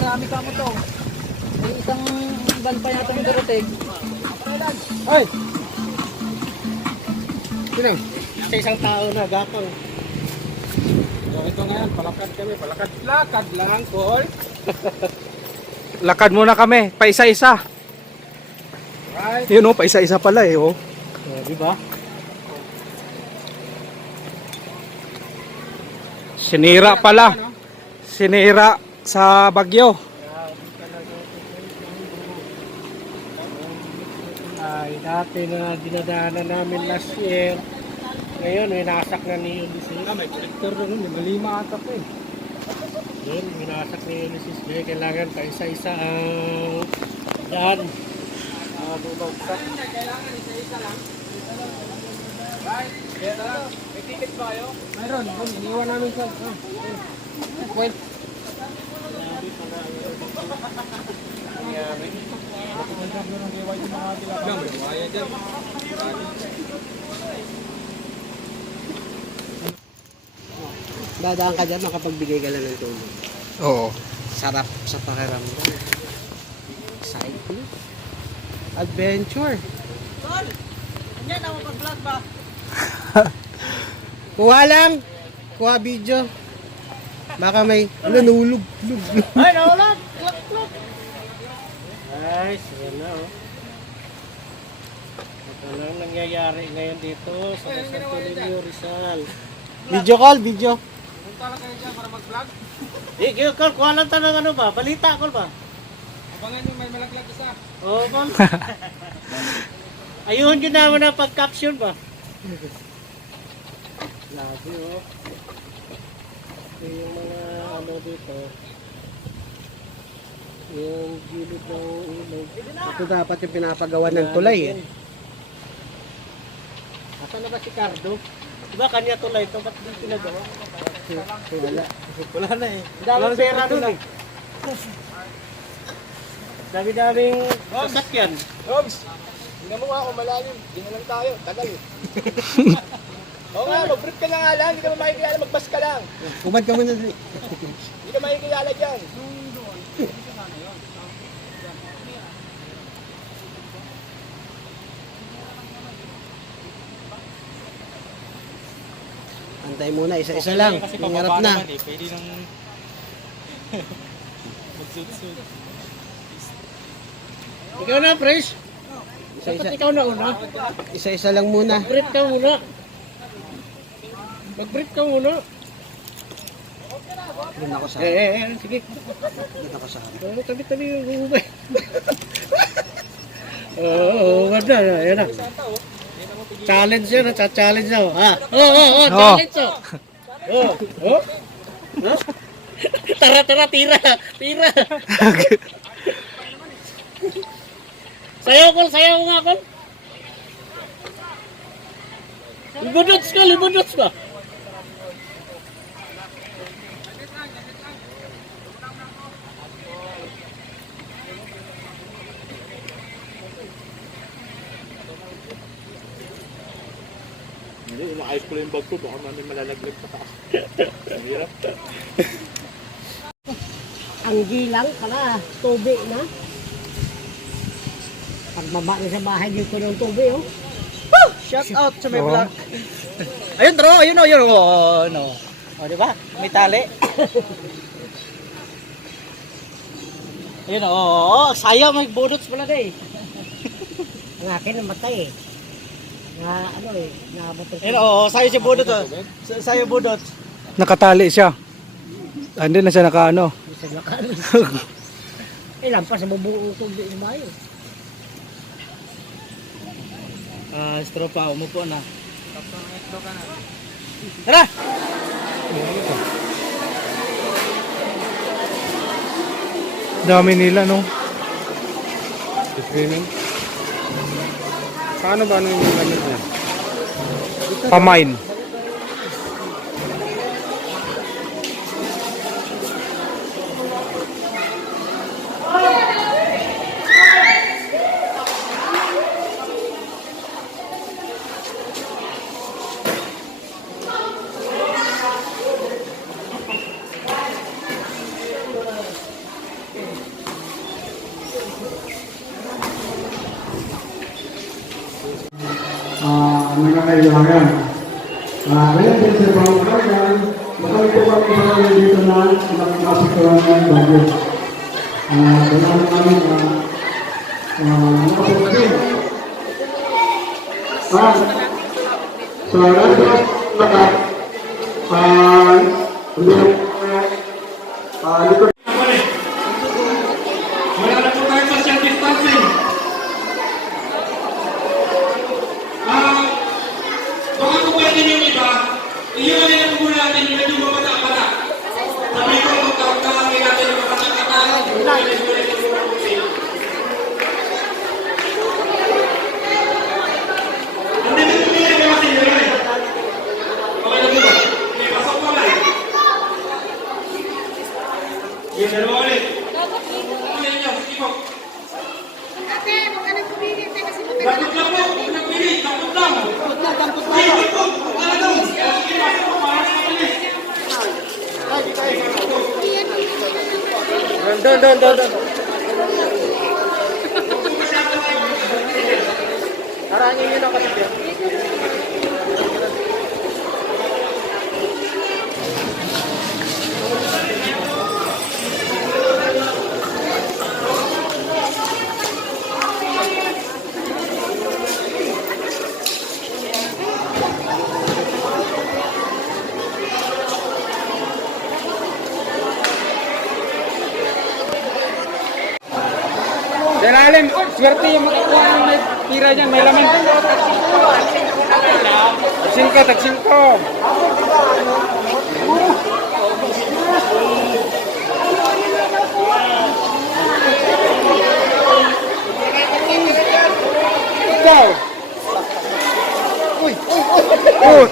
Marami ka mo to. May isang ban pa yata ng darating. Ay! Sino? Sa isang tao na gatong. Ito na yan, palakad kami, palakad. Lakad lang, Paul. Lakad muna kami, pa isa-isa. Right. Yun oh, pa isa-isa pala eh oh. Di ba? Sinira pala. Sinira sa bagyo. Ay, dati na dinadaanan namin last year. Ngayon, winasak na ni Ulysses. May collector na nun, may 5 ata pa eh. Yun, winasak ni Ulysses. Kaya kailangan pa isa-isa ang daan. Bubagsak. Kailangan isa-isa lang. Right. May ticket ba kayo? Mayroon, iniwan namin sa... Well, Dadaan ka dyan, makapagbigay ka lang ng tulong. Oo. Sarap sa pakiramdam. Exciting. Adventure. Tol! Yan ako pag-vlog ba? Kuha lang. Kuha video. Baka may nulog. Ay, nahulog! Klok! Nice. Yan na oh. Ito lang nangyayari ngayon dito sa Santo Niño, Rizal. Video call, video. punta lang kayo dyan para mag-vlog. Call, kuha lang tayo ng ano ba? Balita, call ba? Abangan nyo, may malaglag isa. Oo, call. Ayun yun naman na pag-caption ba? Labi oh. Ito yung mga ano dito. Yung gilid ng ilog. Ito dapat yung pinapagawa ng tulay eh. Asan na ba si Cardo? Diba kanya tulay ito? Ba't di pinagawa? Wala. Wala na eh. Daming pera dun eh. Dami-daming sasakyan. Robs, hindi mo nga ako malalim. Hindi na lang tayo. Tagal eh. Oo nga, mag-brief ka na nga lang. Hindi ka makikilala. Mag-bus ka lang. Ubad ka muna dali. Hindi ka makikilala dyan. Antay muna, isa-isa lang. Nangarap na. Pwede nang mag-suit-suit. Ikaw na, Fresh. Isa-isa. Dapat ikaw na una. Isa-isa lang muna. Mag-brief ka muna. Mag-brief ka muna. Doon ako sa... Sige. Doon ako sa... Tabi-tabi yung bumubay. Oo, ganda. Yan na. Challenge yan, challenge na. Challenge oh. Oh. Tara, tira. Sayaw nga, Kol. Libudots ka. Hindi, inaayos ko lang yung bag ko. Baka namin malalaglag sa taas. Ang hirap. Ang gilang pala, tubi na. Pagbaba na sa bahay dito ng tubi, oh. Shout out sa may vlog. Ayun, bro. Ayun, no. O, di ba? May tali. Ayun, sayo. May budots pala na eh. Ang akin namatay eh. Namatay. Ayun, sayo si budots. Sayo budots. Nakatali siya. Hindi na siya nakaano. Sa lakan. Lampas sa bubuo ko di mayo. Stropa, umupo na. Tara! Dami nila no. Paano ba yung gamit niya? Pamain. kailangan. Kaya din sa pangkakan, marami po kami marami dito na nakasituan ng bagyo. Kailangan namin makapagpapin. So, nandun lahat, likod. Wala na po tayo social distancing. Baka kung pwede yung iba, iyon na lang po natin yung medyo mamata-mata. Sabi ko, magkakakami natin yung mamata-mata. Hindi mo tumili yung mga sinyo rin. Okay na po ba? Okay, pasok po lang. Yun, dalawa ulit. Ulit nyo, sige po. Ate, huwag ka nang pumili. Kasi Dapat lang po, huwag nagpili, dapat lang. Ay, ito, ano? Sige, pasok po, para sa kapalis. Doon. Harangin nyo na kasi dyan. Dalalim, swerte yung makakuha ng may tira dyan, may laman. Tag-5. Ikaw! Uy! Oh!